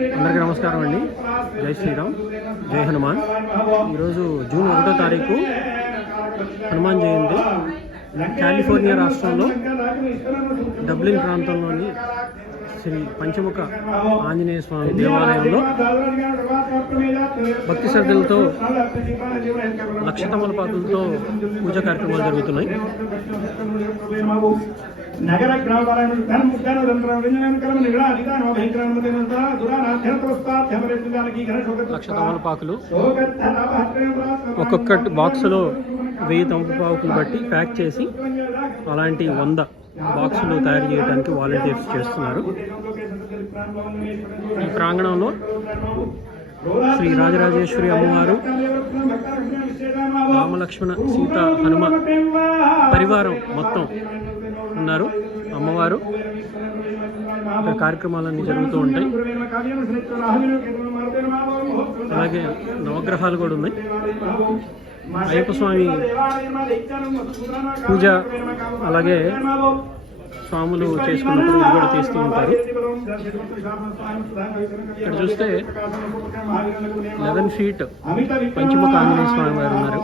అందరికీ నమస్కారం అండి. జై శ్రీరామ్, జై హనుమాన్. ఈరోజు జూన్ 1వ తారీఖు హనుమాన్ జయంతి. కాలిఫోర్నియా రాష్ట్రంలో డబ్లిన్ ప్రాంతంలోని శ్రీ పంచముఖ ఆంజనేయ స్వామి దేవాలయంలో భక్తి శ్రద్ధలతో లక్ష తమలపాకులతో పూజా కార్యక్రమాలు జరుగుతున్నాయి. నగర లక్ష తమలపాకులు ఒక్కొక్క బాక్సులో 1000 తమలపాకులు బట్టి ప్యాక్ చేసి అలాంటి 100 బాక్సులు తయారు చేయడానికి వాలంటీర్స్ చేస్తున్నారు. ఈ ప్రాంగణంలో శ్రీ రాజరాజేశ్వరి అమ్మవారు, రామలక్ష్మణ సీత హనుమ పరివారం మొత్తం ఉన్నారు. అమ్మవారు ఇక్కడ కార్యక్రమాలన్నీ జరుగుతూ ఉంటాయి. అలాగే నవగ్రహాలు కూడా ఉన్నాయి. అయ్యప్ప స్వామి పూజ అలాగే స్వాములు చేసుకున్నప్పుడు ఇది కూడా తీస్తూ ఉంటారు. ఇక్కడ చూస్తే 11 ఫీట్ పంచముఖ ఆంజనేయ స్వామి వారు ఉన్నారు.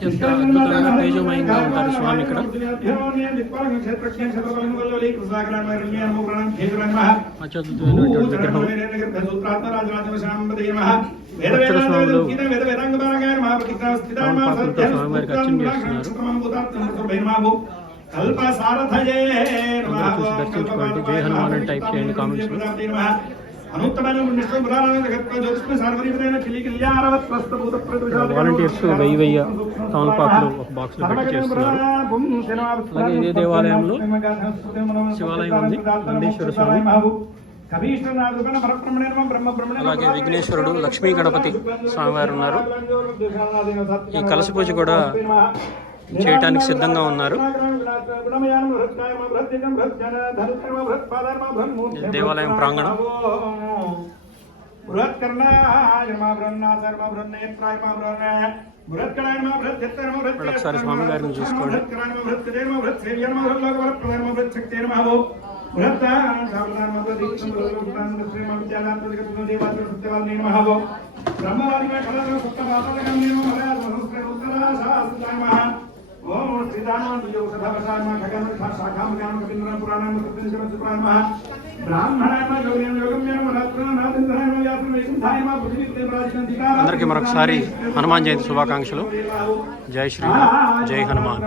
అత్యంత అద్భుతంగా తేజోమయంగా ఉంటారు స్వామి ఇక్కడ. అత్యద్భుతమైనటువంటి విగ్రహం. అక్షర స్వాములు తమలపాకులతో స్వామివారికి అర్చన చేస్తున్నారు. చూసి దర్శించుకోండి. జై హనుమాన్ అని టైప్ చేయండి కామెంట్స్. వాలంటీర్స్ 1000 తమలపాకులు ఒక బాక్స్ లో పెట్టి చేస్తున్నారు. అలాగే ఇదే దేవాలయంలో శివాలయం ఉంది, నందీశ్వర స్వామి, అలాగే విఘ్నేశ్వరుడు, లక్ష్మీ గణపతి స్వామివారు ఉన్నారు. ఈ కలశ పూజ కూడా చేయటానికి సిద్ధంగా ఉన్నారు. దేవాలయం ప్రాంగణం. ఒకసారి స్వామి గారిని చూసుకోండి. అందరికీ మరొకసారి హనుమాన్ జయంతి శుభాకాంక్షలు. జై శ్రీరామ్, జై హనుమాన్.